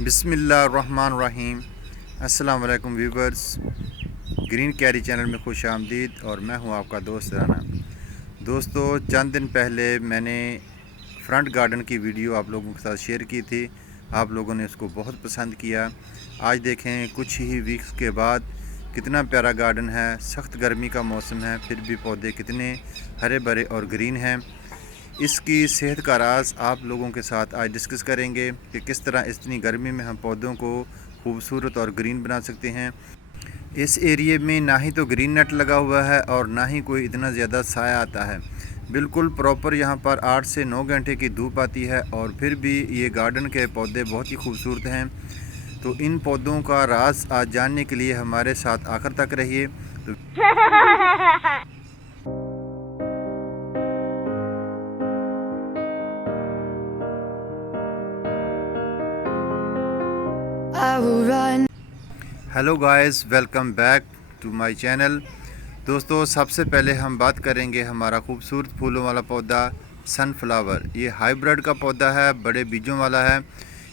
बिस्मिल्लाहिर्रहमानिर्रहीम। अस्सलाम वालेकुम व्यूवर्स, ग्रीन कैरी चैनल में खुश आमदीद। और मैं हूं आपका दोस्त राना। दोस्तों, चंद दिन पहले मैंने फ्रंट गार्डन की वीडियो आप लोगों के साथ शेयर की थी। आप लोगों ने उसको बहुत पसंद किया। आज देखें, कुछ ही वीक्स के बाद कितना प्यारा गार्डन है। सख्त गर्मी का मौसम है, फिर भी पौधे कितने हरे भरे और ग्रीन हैं। इसकी सेहत का राज आप लोगों के साथ आज डिस्कस करेंगे कि किस तरह इतनी गर्मी में हम पौधों को खूबसूरत और ग्रीन बना सकते हैं। इस एरिए में ना ही तो ग्रीन नेट लगा हुआ है और ना ही कोई इतना ज़्यादा साया आता है। बिल्कुल प्रॉपर यहाँ पर 8 से 9 घंटे की धूप आती है और फिर भी ये गार्डन के पौधे बहुत ही खूबसूरत हैं। तो इन पौधों का राज आज जानने के लिए हमारे साथ आखिर तक रहिए। तो hello guys, welcome back to my channel. दोस्तों, सबसे पहले हम बात करेंगे हमारा खूबसूरत फूलों वाला पौधा सनफ्लावर। ये हाइब्रिड का पौधा है, बड़े बीजों वाला है।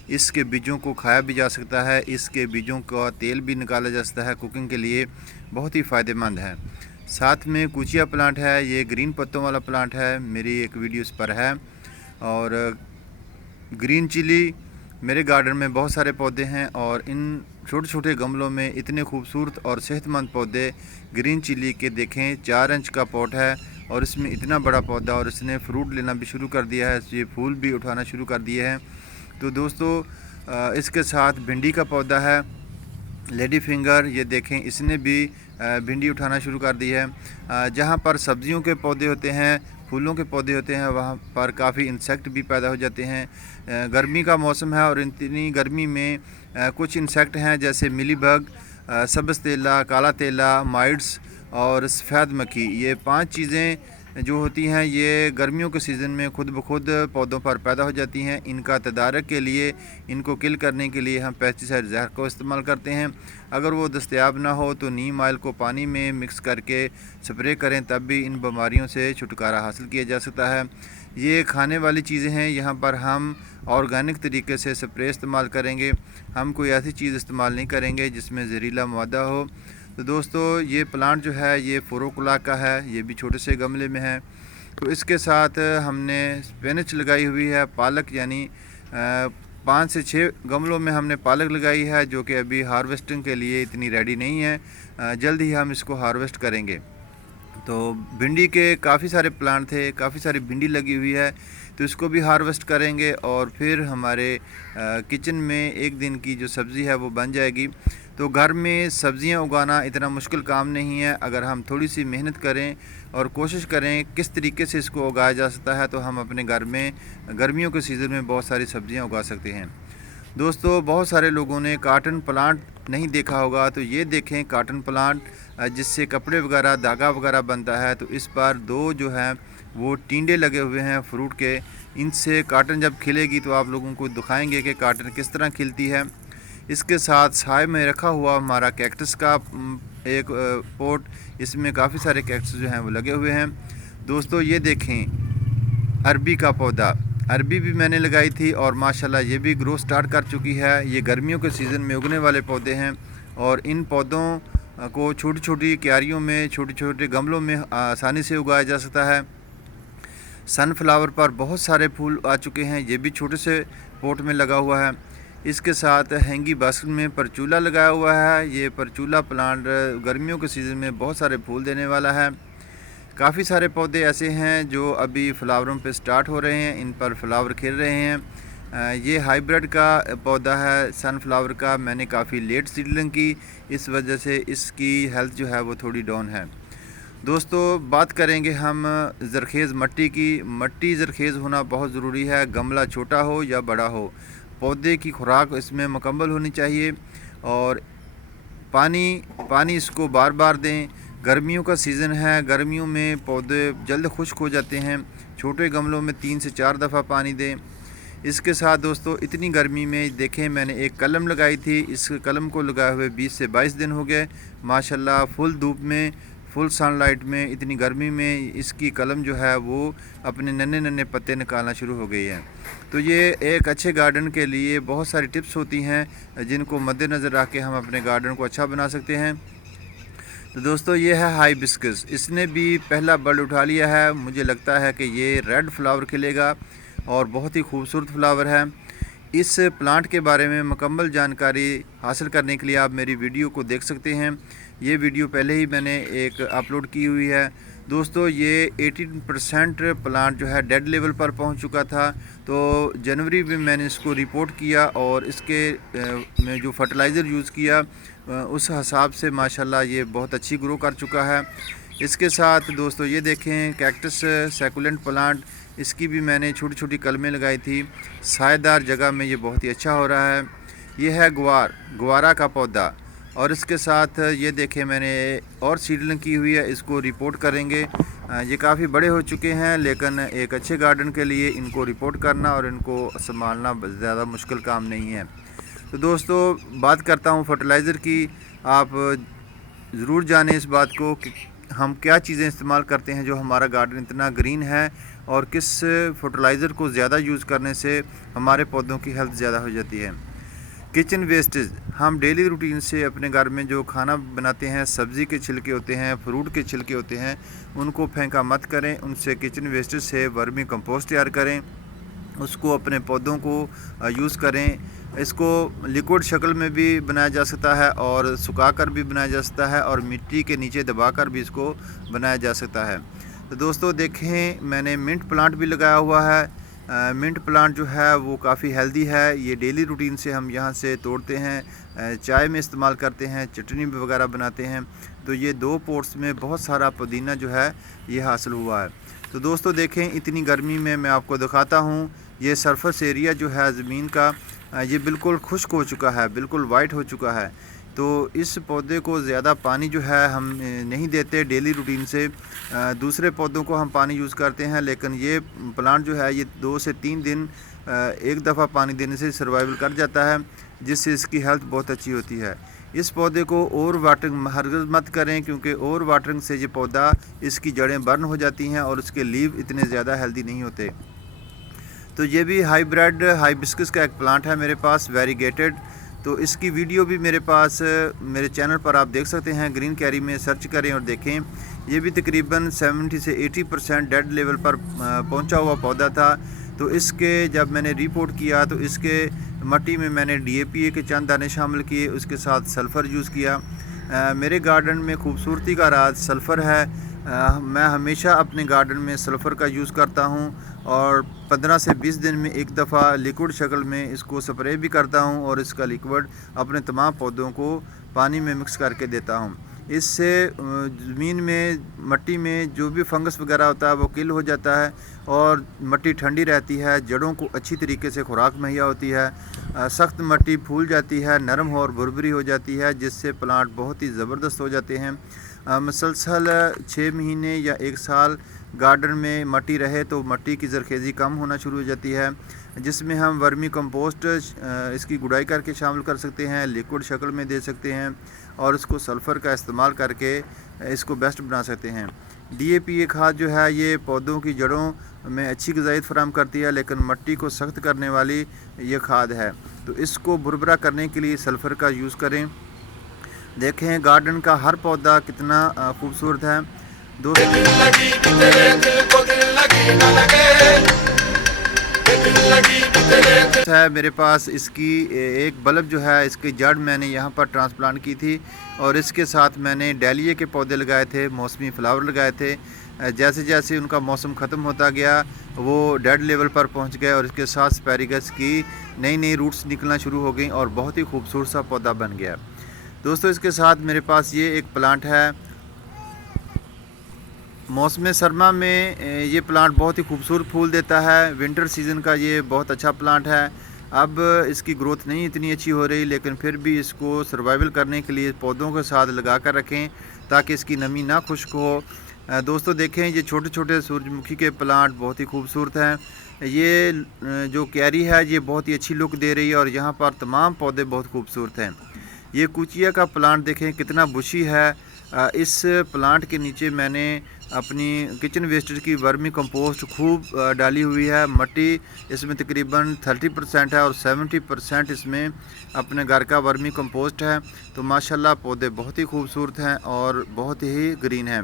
इसके बीजों को खाया भी जा सकता है, इसके बीजों का तेल भी निकाला जा सकता है। कुकिंग के लिए बहुत ही फ़ायदेमंद है। साथ में कुचिया प्लांट है, ये ग्रीन पत्तों वाला प्लांट है। मेरी एक वीडियो इस पर है। और ग्रीन चिली, मेरे गार्डन में बहुत सारे पौधे हैं और इन छोटे छोटे गमलों में इतने खूबसूरत और सेहतमंद पौधे ग्रीन चिली के देखें। 4 इंच का पॉट है और इसमें इतना बड़ा पौधा, और इसने फ्रूट लेना भी शुरू कर दिया है। ये फूल भी उठाना शुरू कर दिए हैं। तो दोस्तों, इसके साथ भिंडी का पौधा है, लेडी फिंगर। ये देखें, इसने भी भिंडी उठाना शुरू कर दी है। जहाँ पर सब्जियों के पौधे होते हैं, फूलों के पौधे होते हैं, वहाँ पर काफ़ी इंसेक्ट भी पैदा हो जाते हैं। गर्मी का मौसम है और इतनी गर्मी में कुछ इंसेक्ट हैं जैसे मिलीबग, सब्ज़ तेला, काला तेला, माइट्स और सफ़ेद मक्खी। ये 5 चीज़ें जो होती हैं, ये गर्मियों के सीज़न में खुद ब खुद पौधों पर पैदा हो जाती हैं। इनका तदारक के लिए, इनको किल करने के लिए हम पेस्टिसाइड जहर को इस्तेमाल करते हैं। अगर वो दस्तयाब ना हो तो नीम ऑयल को पानी में मिक्स करके स्प्रे करें, तब भी इन बीमारियों से छुटकारा हासिल किया जा सकता है। ये खाने वाली चीज़ें हैं। यहाँ पर हम ऑर्गेनिक तरीके से स्प्रे इस्तेमाल करेंगे। हम कोई ऐसी चीज़ इस्तेमाल नहीं करेंगे जिसमें जहरीला मादा हो। तो दोस्तों, ये प्लांट जो है ये फ़ोरोकुला का है, ये भी छोटे से गमले में है। तो इसके साथ हमने स्पिनच लगाई हुई है, पालक, यानी 5 से 6 गमलों में हमने पालक लगाई है, जो कि अभी हार्वेस्टिंग के लिए इतनी रेडी नहीं है। जल्द ही हम इसको हार्वेस्ट करेंगे। तो भिंडी के काफ़ी सारे प्लांट थे, काफ़ी सारी भिंडी लगी हुई है, तो इसको भी हार्वेस्ट करेंगे और फिर हमारे किचन में एक दिन की जो सब्ज़ी है वो बन जाएगी। तो घर में सब्ज़ियां उगाना इतना मुश्किल काम नहीं है। अगर हम थोड़ी सी मेहनत करें और कोशिश करें किस तरीके से इसको उगाया जा सकता है, तो हम अपने घर में गर्मियों के सीज़न में बहुत सारी सब्ज़ियां उगा सकते हैं। दोस्तों, बहुत सारे लोगों ने काटन प्लांट नहीं देखा होगा, तो ये देखें काटन प्लांट, जिससे कपड़े वगैरह, धागा वगैरह बनता है। तो इस पर 2 जो हैं वो टींडे लगे हुए हैं फ्रूट के। इनसे काटन जब खिलेगी तो आप लोगों को दिखाएंगे कि काटन किस तरह खिलती है। इसके साथ साए में रखा हुआ हमारा कैक्टस का एक पॉट, इसमें काफ़ी सारे कैक्टस जो हैं वो लगे हुए हैं। दोस्तों, ये देखें अरबी का पौधा, अरबी भी मैंने लगाई थी और माशाल्लाह ये भी ग्रो स्टार्ट कर चुकी है। ये गर्मियों के सीज़न में उगने वाले पौधे हैं और इन पौधों को छोटी छोटी क्यारियों में, छोटे छोटे गमलों में आसानी से उगाया जा सकता है। सनफ्लावर पर बहुत सारे फूल आ चुके हैं, ये भी छोटे से पॉट में लगा हुआ है। इसके साथ हैंगी बास्केट में परचूला लगाया हुआ है। ये परचूला प्लांट गर्मियों के सीज़न में बहुत सारे फूल देने वाला है। काफ़ी सारे पौधे ऐसे हैं जो अभी फ्लावरों पे स्टार्ट हो रहे हैं, इन पर फ्लावर खिल रहे हैं। ये हाइब्रिड का पौधा है सनफ्लावर का। मैंने काफ़ी लेट सीडलिंग की, इस वजह से इसकी हेल्थ जो है वो थोड़ी डाउन है। दोस्तों, बात करेंगे हम ज़रखेज़ मट्टी की। मट्टी ज़रखेज़ होना बहुत ज़रूरी है, गमला छोटा हो या बड़ा हो। पौधे की खुराक इसमें मुकम्मल होनी चाहिए और पानी इसको बार बार दें। गर्मियों का सीज़न है, गर्मियों में पौधे जल्द खुश्क हो जाते हैं। छोटे गमलों में 3 से 4 दफ़ा पानी दें। इसके साथ दोस्तों, इतनी गर्मी में देखें, मैंने एक कलम लगाई थी, इस कलम को लगाए हुए 20 से 22 दिन हो गए। माशाल्लाह फुल धूप में फुल सनलाइट में, इतनी गर्मी में इसकी कलम जो है वो अपने नन्हे नन्हे पत्ते निकालना शुरू हो गई है। तो ये एक अच्छे गार्डन के लिए बहुत सारी टिप्स होती हैं जिनको मद्देनज़र रख के हम अपने गार्डन को अच्छा बना सकते हैं। तो दोस्तों ये है हाइबिस्कस, इसने भी पहला बर्ड उठा लिया है। मुझे लगता है कि ये रेड फ्लावर खिलेगा और बहुत ही खूबसूरत फ्लावर है। इस प्लांट के बारे में मुकम्मल जानकारी हासिल करने के लिए आप मेरी वीडियो को देख सकते हैं। ये वीडियो पहले ही मैंने एक अपलोड की हुई है। दोस्तों ये 18% प्लांट जो है डेड लेवल पर पहुंच चुका था। तो जनवरी में मैंने इसको रिपोर्ट किया और इसके में जो फर्टिलाइज़र यूज़ किया उस हिसाब से माशाल्लाह ये बहुत अच्छी ग्रो कर चुका है। इसके साथ दोस्तों ये देखें कैक्टस सैकुलेंट प्लांट, इसकी भी मैंने छोटी छोटी कलमें लगाई थी। सायेदार जगह में ये बहुत ही अच्छा हो रहा है। ये है गुआरा का पौधा और इसके साथ ये देखें मैंने और सीडलिंग की हुई है, इसको रिपोर्ट करेंगे। ये काफ़ी बड़े हो चुके हैं लेकिन एक अच्छे गार्डन के लिए इनको रिपोर्ट करना और इनको संभालना ज़्यादा मुश्किल काम नहीं है। तो दोस्तों बात करता हूँ फर्टिलाइज़र की। आप ज़रूर जानें इस बात को कि हम क्या चीज़ें इस्तेमाल करते हैं जो हमारा गार्डन इतना ग्रीन है और किस फर्टिलाइज़र को ज़्यादा यूज़ करने से हमारे पौधों की हेल्थ ज़्यादा हो जाती है। किचन वेस्टेज, हम डेली रूटीन से अपने घर में जो खाना बनाते हैं, सब्ज़ी के छिलके होते हैं, फ्रूट के छिलके होते हैं, उनको फेंका मत करें। उनसे किचन वेस्टेज से वर्मी कंपोस्ट तैयार करें, उसको अपने पौधों को यूज़ करें। इसको लिक्विड शक्ल में भी बनाया जा सकता है और सुखाकर भी बनाया जा सकता है और मिट्टी के नीचे दबाकर भी इसको बनाया जा सकता है। तो दोस्तों देखें मैंने मिंट प्लांट भी लगाया हुआ है। मिंट प्लांट जो है वो काफ़ी हेल्दी है। ये डेली रूटीन से हम यहाँ से तोड़ते हैं, चाय में इस्तेमाल करते हैं, चटनी वगैरह बनाते हैं। तो ये 2 पॉट्स में बहुत सारा पुदीना जो है ये हासिल हुआ है। तो दोस्तों देखें इतनी गर्मी में मैं आपको दिखाता हूँ, ये सरफेस एरिया जो है ज़मीन का ये बिल्कुल खुश्क हो चुका है, बिल्कुल वाइट हो चुका है। तो इस पौधे को ज़्यादा पानी जो है हम नहीं देते डेली रूटीन से। दूसरे पौधों को हम पानी यूज़ करते हैं लेकिन ये प्लांट जो है ये 2 से 3 दिन एक दफ़ा पानी देने से सर्वाइवल कर जाता है, जिससे इसकी हेल्थ बहुत अच्छी होती है। इस पौधे को ओवर वाटरिंग हरगिज़ मत करें क्योंकि ओवर वाटरिंग से ये पौधा इसकी जड़ें बर्न हो जाती हैं और उसके लीव इतने ज़्यादा हेल्दी नहीं होते। तो ये भी हाइब्रिड हाइबिस्कस का एक प्लांट है मेरे पास, वेरीगेटेड। तो इसकी वीडियो भी मेरे पास मेरे चैनल पर आप देख सकते हैं, ग्रीन कैरी में सर्च करें और देखें। ये भी तकरीबन 70 से 80% डेड लेवल पर पहुंचा हुआ पौधा था। तो इसके जब मैंने रिपोर्ट किया तो इसके मट्टी में मैंने DAP के चंद दाने शामिल किए, उसके साथ सल्फ़र यूज़ किया। मेरे गार्डन में खूबसूरती का राज सल्फ़र है। मैं हमेशा अपने गार्डन में सल्फ़र का यूज़ करता हूँ और 15 से 20 दिन में एक दफ़ा लिक्विड शक्ल में इसको स्प्रे भी करता हूँ और इसका लिक्विड अपने तमाम पौधों को पानी में मिक्स करके देता हूँ। इससे ज़मीन में मिट्टी में जो भी फंगस वगैरह होता है वो किल हो जाता है और मिट्टी ठंडी रहती है, जड़ों को अच्छी तरीके से खुराक मुहैया होती है। सख्त मिट्टी फूल जाती है, नरम और भुरभुरी हो जाती है, जिससे प्लांट बहुत ही ज़बरदस्त हो जाते हैं। मुसलसल 6 महीने या 1 साल गार्डन में मिट्टी रहे तो मिट्टी की ज़रखेज़ी कम होना शुरू हो जाती है, जिसमें हम वर्मी कंपोस्ट इसकी गुड़ाई करके शामिल कर सकते हैं, लिक्विड शक्ल में दे सकते हैं और इसको सल्फ़र का इस्तेमाल करके इसको बेस्ट बना सकते हैं। DAP ये खाद जो है ये पौधों की जड़ों में अच्छी ग़िज़ाइयत फराहम करती है लेकिन मिट्टी को सख्त करने वाली ये खाद है। तो इसको भुरभुरा करने के लिए सल्फ़र का यूज़ करें। देखें गार्डन का हर पौधा कितना खूबसूरत है। है मेरे पास इसकी एक बल्ब जो है इसकी जड़ मैंने यहाँ पर ट्रांसप्लांट की थी और इसके साथ मैंने डालिये के पौधे लगाए थे, मौसमी फ्लावर लगाए थे। जैसे जैसे उनका मौसम ख़त्म होता गया वो डेड लेवल पर पहुँच गए और इसके साथ एस्पैरेगस की नई नई रूट्स निकलना शुरू हो गई और बहुत ही खूबसूरत सा पौधा बन गया। दोस्तों इसके साथ मेरे पास ये एक प्लांट है। मौसम सरमा में ये प्लांट बहुत ही खूबसूरत फूल देता है। विंटर सीज़न का ये बहुत अच्छा प्लांट है। अब इसकी ग्रोथ नहीं इतनी अच्छी हो रही लेकिन फिर भी इसको सर्वाइवल करने के लिए पौधों के साथ लगा कर रखें ताकि इसकी नमी ना खुश्क हो। दोस्तों देखें ये छोटे छोटे सूरजमुखी के प्लांट बहुत ही खूबसूरत हैं। ये जो क्यारी है ये बहुत ही अच्छी लुक दे रही है और यहाँ पर तमाम पौधे बहुत खूबसूरत हैं। ये कुचिया का प्लांट देखें कितना बुशी है इस प्लांट के नीचे मैंने अपनी किचन वेस्टेज की वर्मी कंपोस्ट खूब डाली हुई है। मट्टी इसमें तकरीबन 30% है और 70% इसमें अपने घर का वर्मी कंपोस्ट है। तो माशाल्लाह पौधे बहुत ही खूबसूरत हैं और बहुत ही ग्रीन हैं।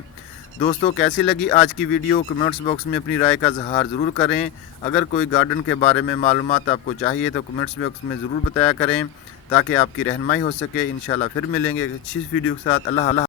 दोस्तों कैसी लगी आज की वीडियो, कमेंट्स बॉक्स में अपनी राय का इजहार ज़रूर करें। अगर कोई गार्डन के बारे में मालूमात आपको चाहिए तो कमेंट्स बॉक्स में ज़रूर बताया करें ताकि आपकी रहनुमाई हो सके। इंशाल्लाह फिर मिलेंगे एक अच्छी वीडियो के साथ। अल्लाह।